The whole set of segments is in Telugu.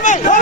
干杯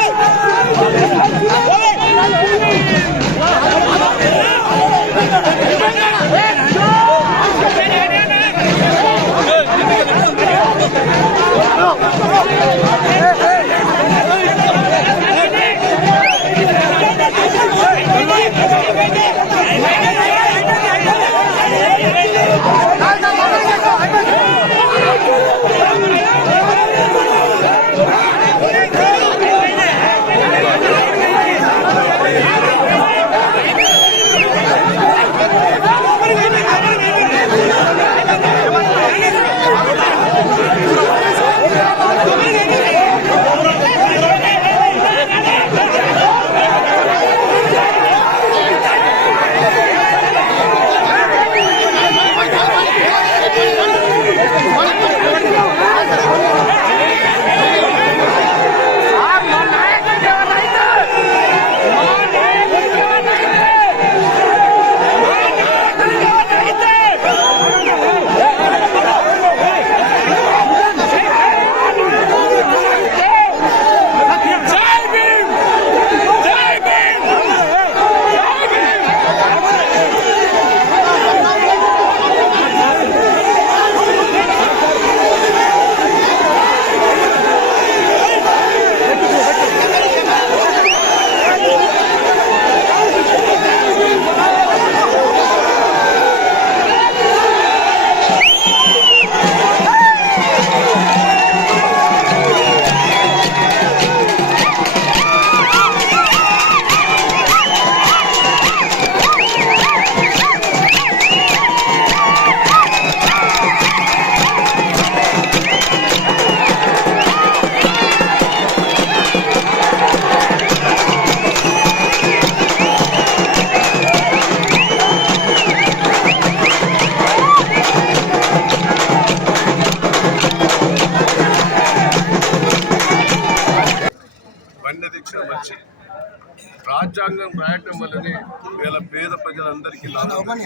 పేద ప్రజలందరికీ లాభం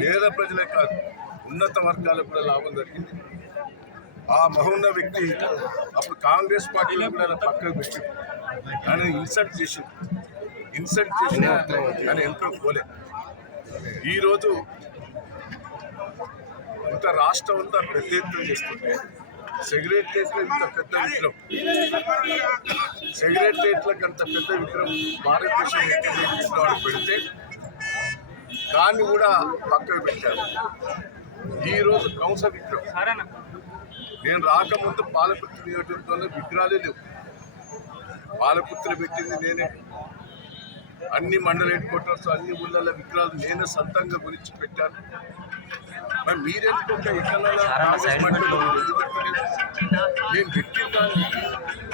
పేద ప్రజలే కాదు ఉన్నత వర్గాలకు కూడా లాభం జరిగింది ఆ మహోన్న వ్యక్తి అప్పుడు కాంగ్రెస్ పార్టీలో కూడా పక్కకు పెట్టి ఆయన ఇన్సల్ట్ చేసి ఇన్సల్ట్ చేసిన ఆయన ఎంతో పోలే. ఈరోజు ఇంత రాష్ట్రం అంతా పెద్ద ఎత్తున సిగరెట్ సెక్రటరియట్లో ఇంత పెద్ద విగ్రహం. రేట్లకు అంత పెద్ద విగ్రహం భారతదేశం విగ్రహం పెడితే దాన్ని కూడా పక్కకు పెట్టారు. ఈరోజు కంస విగ్రహం. నేను రాకముందు పాలపుత్ర నియోజకవర్గంలో విగ్రహాలే లేవు. పాలపుత్ర పెట్టింది నేనే. అన్ని మండల హెడ్ క్వార్టర్స్ అన్ని ఊళ్ళలో విగ్రహాలు నేనే సొంతంగా గురించి పెట్టాను. మరి మీరెందుకు ఒక ఎక్కడైనా కాంగ్రెస్ మండలిలో మీరు ఎందుకు పెట్టలేదు? నేను పెట్టిన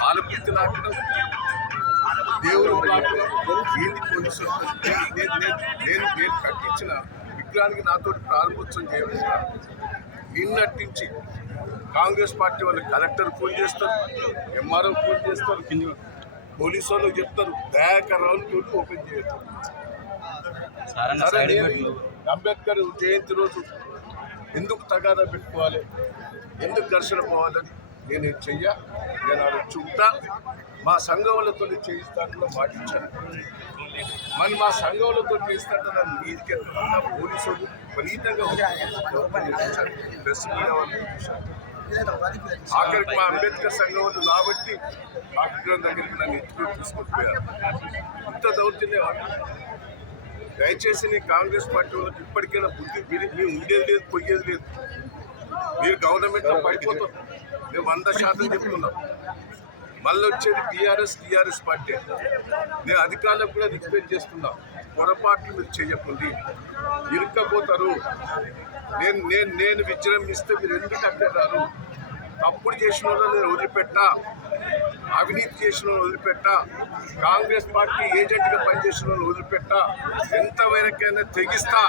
పాలపుత్ర నాటడం దేవుడు ఏంది పోలీసు నేను నేను కట్టించిన విగ్రహానికి నాతో ప్రారంభోత్సవం చేయవలసిన నిన్నటి నుంచి కాంగ్రెస్ పార్టీ వాళ్ళు కలెక్టర్ ఫోన్ చేస్తారు ఎంఆర్ఓ ఫోన్ చేస్తారు. పోలీసు వాళ్ళు చెప్తారు దయాకర్ రావులు తోటి ఓపెన్ చేయొచ్చు అంబేద్కర్ జయంతి రోజు ఎందుకు తగాదా పెట్టుకోవాలి ఎందుకు దర్శనం పోవాలని నేను చెయ్య నేను అది చుట్టా మా సంఘంలతో చేయిస్తాను మాటించాను మరి మా సంఘంలతో చేయిస్తాను నన్ను మీదికి పోలీసులు విపరీతంగా. ప్రెస్ మీడియా వాళ్ళు. ఆఖరికి మా అంబేద్కర్ సంఘం వాళ్ళు కాబట్టి మా విగ్రహం దగ్గరికి నన్ను ఎత్తుకొని తీసుకొచ్చిపోయారు. ఇంత దౌర్జన్యం దయచేసి నీ కాంగ్రెస్ పార్టీ వాళ్ళకి ఇప్పటికైనా బుద్ధి మీరు ఉండేది లేదు పోయేది లేదు. మీరు గవర్నమెంట్లో పడిపోతారు. మేము వంద శాతం చెప్తున్నాం. మళ్ళీ వచ్చేది టీఆర్ఎస్ టీఆర్ఎస్ పార్టీ. నేను అధికారులకు కూడా రిక్వెస్ట్ చేస్తున్నాం. పొరపాట్లు మీరు చేయకండి. ఇరుక్కపోతారు. నేను నేను నేను విజృంభిస్తే మీరు ఎందుకు అడ్డారు తప్పుడు చేసిన వాళ్ళని నేను వదిలిపెట్టా అవినీతి చేసిన వాళ్ళని వదిలిపెట్టా కాంగ్రెస్ పార్టీ ఏజెంట్గా పనిచేసిన వాళ్ళని వదిలిపెట్టా ఎంత వరకైనా తెగిస్తా?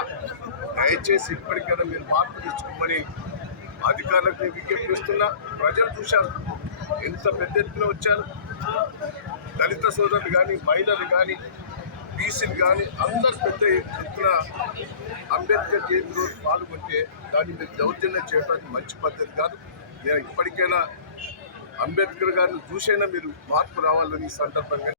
దయచేసి ఇప్పటికైనా మీరు మార్పు తెచ్చుకోమని అధికారులకు నేను విజ్ఞప్తి ప్రజలు చూశారు. ఎంత పెద్ద ఎత్తున వచ్చారు? దళిత సోదరులు కానీ మహిళలు కానీ బీసీలు కానీ అందరు పెద్ద ఎత్తున అంబేద్కర్ జయంతి రోజు పాల్గొంటే దాన్ని మీరు దౌర్జన్యం చేయడానికి మంచి పద్ధతి కాదు. నేను ఇప్పటికైనా అంబేద్కర్ గారిని చూసైనా మీరు మార్పు రావాలని సందర్భంగా